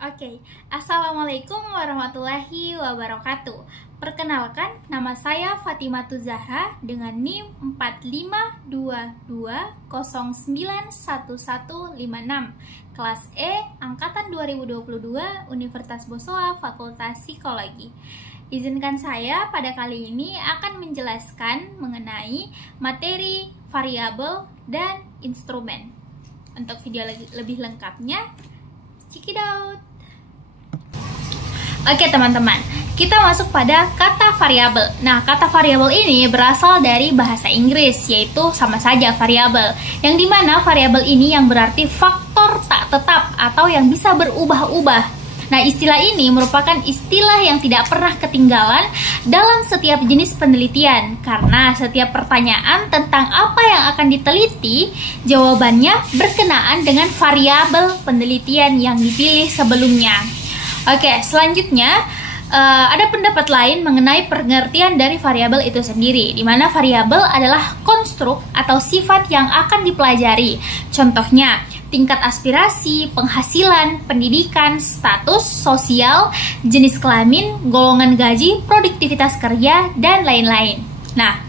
Oke, Assalamualaikum warahmatullahi wabarakatuh. Perkenalkan, nama saya Fatimah Zahra dengan NIM 4522091156, kelas E, Angkatan 2022, Universitas Bosowa, Fakultas Psikologi. Izinkan saya pada kali ini akan menjelaskan mengenai materi variabel dan instrumen. Untuk video lebih lengkapnya, check it out. Oke teman-teman, kita masuk pada kata variabel. Nah, kata variabel ini berasal dari bahasa Inggris, yaitu sama saja variabel, yang dimana variabel ini yang berarti faktor tak tetap atau yang bisa berubah-ubah. Nah, istilah ini merupakan istilah yang tidak pernah ketinggalan dalam setiap jenis penelitian, karena setiap pertanyaan tentang apa yang akan diteliti, jawabannya berkenaan dengan variabel penelitian yang dipilih sebelumnya. Oke, selanjutnya ada pendapat lain mengenai pengertian dari variabel itu sendiri, di mana variabel adalah konstruk atau sifat yang akan dipelajari. Contohnya, tingkat aspirasi, penghasilan, pendidikan, status sosial, jenis kelamin, golongan gaji, produktivitas kerja, dan lain-lain. Nah,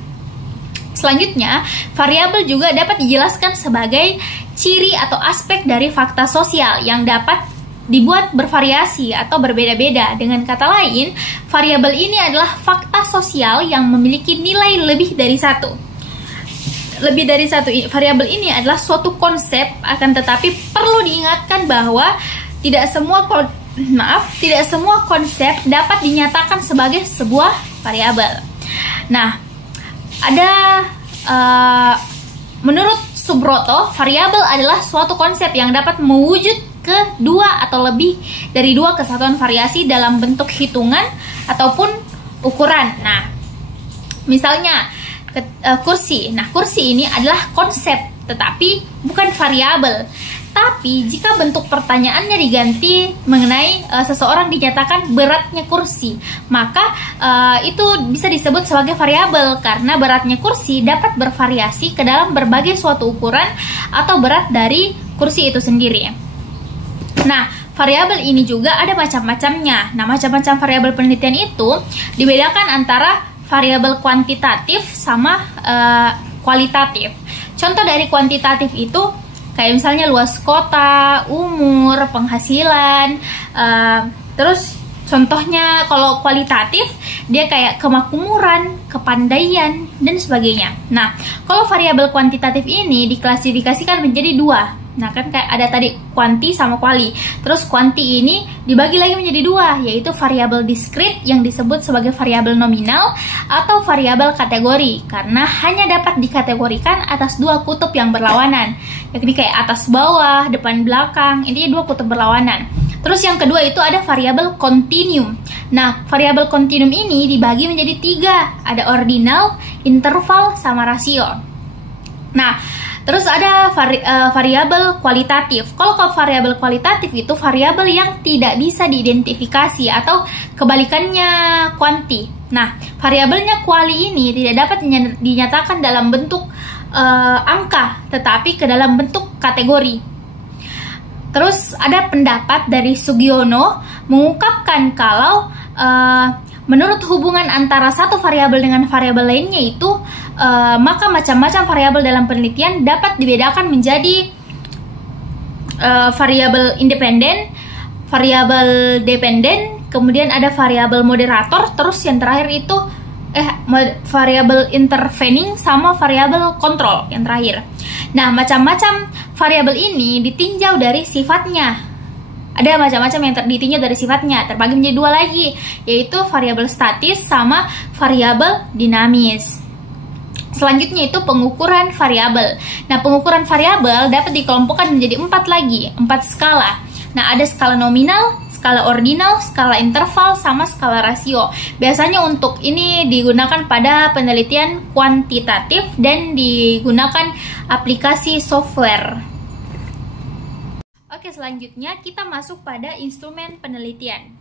selanjutnya, variabel juga dapat dijelaskan sebagai ciri atau aspek dari fakta sosial yang dapat dibuat bervariasi atau berbeda-beda. Dengan kata lain, variabel ini adalah fakta sosial yang memiliki nilai lebih dari satu. Lebih dari satu. Variabel ini adalah suatu konsep, akan tetapi perlu diingatkan bahwa tidak semua konsep dapat dinyatakan sebagai sebuah variabel. Nah, menurut Subroto, variabel adalah suatu konsep yang dapat mewujud ke dua atau lebih dari dua kesatuan variasi dalam bentuk hitungan ataupun ukuran. Nah, misalnya kursi. Nah, kursi ini adalah konsep tetapi bukan variabel. Tapi jika bentuk pertanyaannya diganti mengenai seseorang dinyatakan beratnya kursi, maka itu bisa disebut sebagai variabel karena beratnya kursi dapat bervariasi ke dalam berbagai suatu ukuran atau berat dari kursi itu sendiri. Nah, variabel ini juga ada macam-macamnya. Nah, macam-macam variabel penelitian itu dibedakan antara variabel kuantitatif sama kualitatif. Contoh dari kuantitatif itu kayak misalnya luas kota, umur, penghasilan, terus contohnya kalau kualitatif dia kayak kemakmuran, kepandaian, dan sebagainya. Nah, kalau variabel kuantitatif ini diklasifikasikan menjadi dua. Nah, kan kayak ada tadi kuanti sama kuali. Terus kuanti ini dibagi lagi menjadi dua, yaitu variabel diskrit yang disebut sebagai variabel nominal atau variabel kategori, karena hanya dapat dikategorikan atas dua kutub yang berlawanan, yakni kayak atas bawah, depan belakang, intinya dua kutub berlawanan. Terus yang kedua itu ada variabel kontinum. Nah, variabel kontinum ini dibagi menjadi tiga, ada ordinal, interval, sama rasio. Nah, terus ada variabel kualitatif. Kalau variabel kualitatif itu variabel yang tidak bisa diidentifikasi atau kebalikannya kuanti. Nah, variabelnya kuali ini tidak dapat dinyatakan dalam bentuk angka, tetapi ke dalam bentuk kategori. Terus ada pendapat dari Sugiono mengungkapkan kalau menurut hubungan antara satu variabel dengan variabel lainnya itu maka macam-macam variabel dalam penelitian dapat dibedakan menjadi variabel independen, variabel dependen, kemudian ada variabel moderator, terus yang terakhir itu variabel intervening sama variabel kontrol yang terakhir. Nah, macam-macam variabel ini ditinjau dari sifatnya. Ada macam-macam yang ditinjau dari sifatnya, terbagi menjadi dua lagi, yaitu variabel statis sama variabel dinamis. Selanjutnya itu pengukuran variabel. Nah, pengukuran variabel dapat dikelompokkan menjadi 4 lagi, 4 skala. Nah, ada skala nominal, skala ordinal, skala interval, sama skala rasio. Biasanya untuk ini digunakan pada penelitian kuantitatif dan digunakan aplikasi software. Oke, selanjutnya kita masuk pada instrumen penelitian.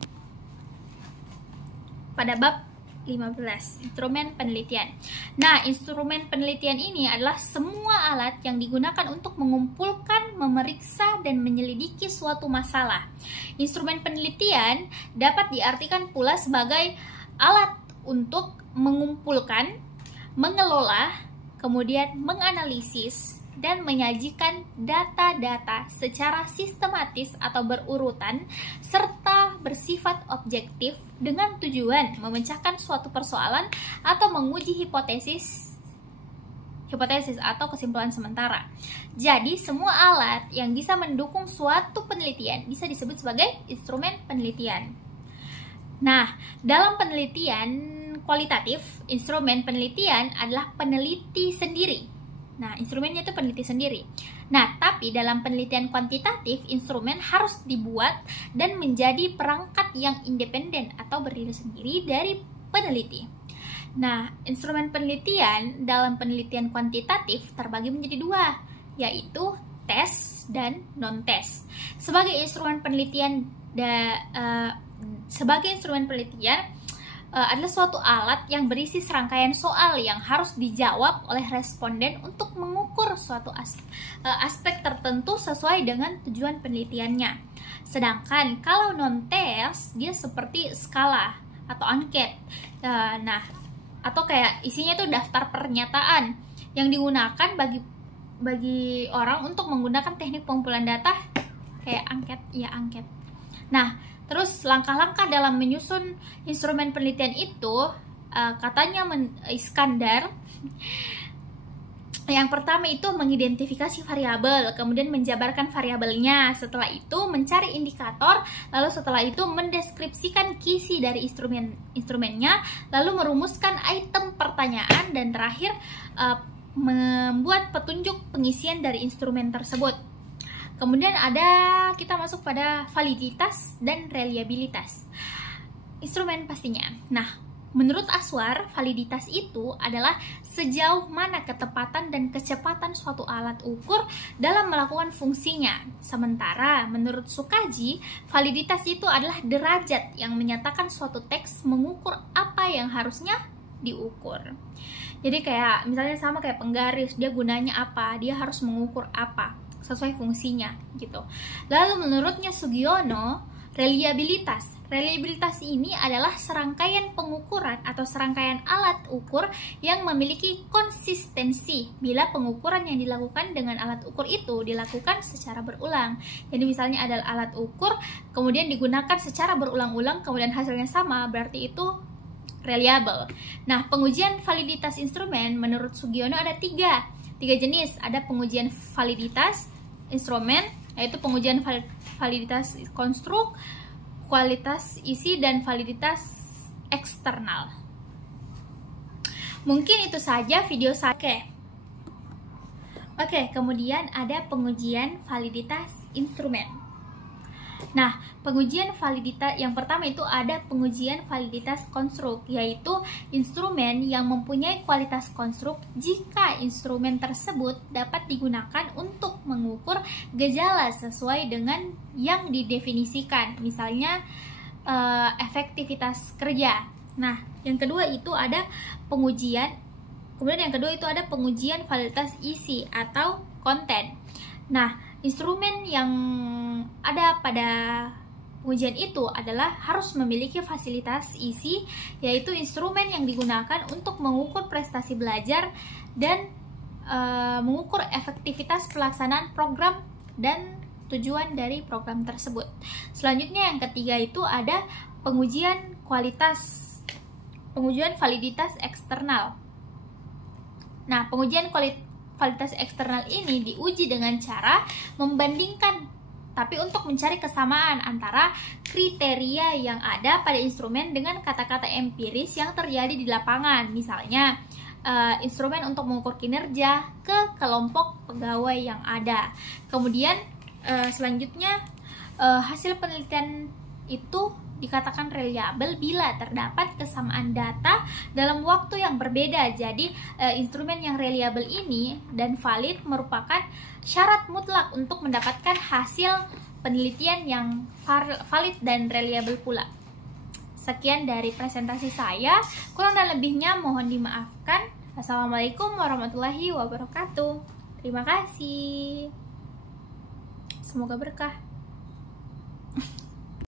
Pada bab 15. Instrumen penelitian. Nah, instrumen penelitian ini adalah semua alat yang digunakan untuk mengumpulkan, memeriksa, dan menyelidiki suatu masalah. Instrumen penelitian dapat diartikan pula sebagai alat untuk mengumpulkan, mengelola, kemudian menganalisis, dan menyajikan data-data secara sistematis atau berurutan, serta bersifat objektif dengan tujuan memecahkan suatu persoalan atau menguji hipotesis atau kesimpulan sementara. Jadi, semua alat yang bisa mendukung suatu penelitian bisa disebut sebagai instrumen penelitian. Nah, dalam penelitian kualitatif, instrumen penelitian adalah peneliti sendiri. Nah, instrumennya itu peneliti sendiri. Nah, tapi dalam penelitian kuantitatif, instrumen harus dibuat dan menjadi perangkat yang independen atau berdiri sendiri dari peneliti. Nah, instrumen penelitian dalam penelitian kuantitatif terbagi menjadi dua, yaitu tes dan non-tes. Sebagai instrumen penelitian adalah suatu alat yang berisi serangkaian soal yang harus dijawab oleh responden untuk mengukur suatu aspek tertentu sesuai dengan tujuan penelitiannya. Sedangkan kalau non-tes, dia seperti skala atau angket. Atau kayak isinya itu daftar pernyataan yang digunakan bagi orang untuk menggunakan teknik pengumpulan data kayak angket. Nah, terus langkah-langkah dalam menyusun instrumen penelitian itu, katanya Iskandar, yang pertama itu mengidentifikasi variabel, kemudian menjabarkan variabelnya, setelah itu mencari indikator, lalu setelah itu mendeskripsikan kisi dari instrumennya, lalu merumuskan item pertanyaan, dan terakhir membuat petunjuk pengisian dari instrumen tersebut. Kemudian kita masuk pada validitas dan reliabilitas instrumen pastinya. Nah, menurut Aswar, validitas itu adalah sejauh mana ketepatan dan kecepatan suatu alat ukur dalam melakukan fungsinya. Sementara menurut Sukaji, validitas itu adalah derajat yang menyatakan suatu teks mengukur apa yang harusnya diukur. Jadi kayak misalnya sama kayak penggaris, dia gunanya apa, dia harus mengukur apa sesuai fungsinya gitu. Lalu menurutnya Sugiono, reliabilitas ini adalah serangkaian pengukuran atau serangkaian alat ukur yang memiliki konsistensi bila pengukuran yang dilakukan dengan alat ukur itu dilakukan secara berulang. Jadi misalnya ada alat ukur kemudian digunakan secara berulang-ulang kemudian hasilnya sama, berarti itu reliable. Nah, pengujian validitas instrumen menurut Sugiono ada tiga jenis. Ada pengujian validitas instrumen, yaitu pengujian validitas konstruk, kualitas isi, dan validitas eksternal. Mungkin itu saja video saya. Oke, kemudian ada pengujian validitas instrumen. Nah, pengujian validitas yang pertama itu ada pengujian validitas konstruk, yaitu instrumen yang mempunyai kualitas konstruk jika instrumen tersebut dapat digunakan untuk mengukur gejala sesuai dengan yang didefinisikan, misalnya efektivitas kerja. Nah, yang kedua itu ada pengujian validitas isi atau konten. Nah, instrumen yang ada pada pengujian itu adalah harus memiliki fasilitas isi, yaitu instrumen yang digunakan untuk mengukur prestasi belajar dan mengukur efektivitas pelaksanaan program dan tujuan dari program tersebut. Selanjutnya yang ketiga itu ada pengujian validitas eksternal. Nah, pengujian validitas eksternal ini diuji dengan cara membandingkan, tapi untuk mencari kesamaan antara kriteria yang ada pada instrumen dengan kata-kata empiris yang terjadi di lapangan. Misalnya, instrumen untuk mengukur kinerja ke kelompok pegawai yang ada. Kemudian, selanjutnya, hasil penelitian itu dikatakan reliable bila terdapat kesamaan data dalam waktu yang berbeda. Jadi instrumen yang reliable ini dan valid merupakan syarat mutlak untuk mendapatkan hasil penelitian yang valid dan reliable pula. Sekian dari presentasi saya. Kurang dan lebihnya mohon dimaafkan. Assalamualaikum warahmatullahi wabarakatuh. Terima kasih. Semoga berkah.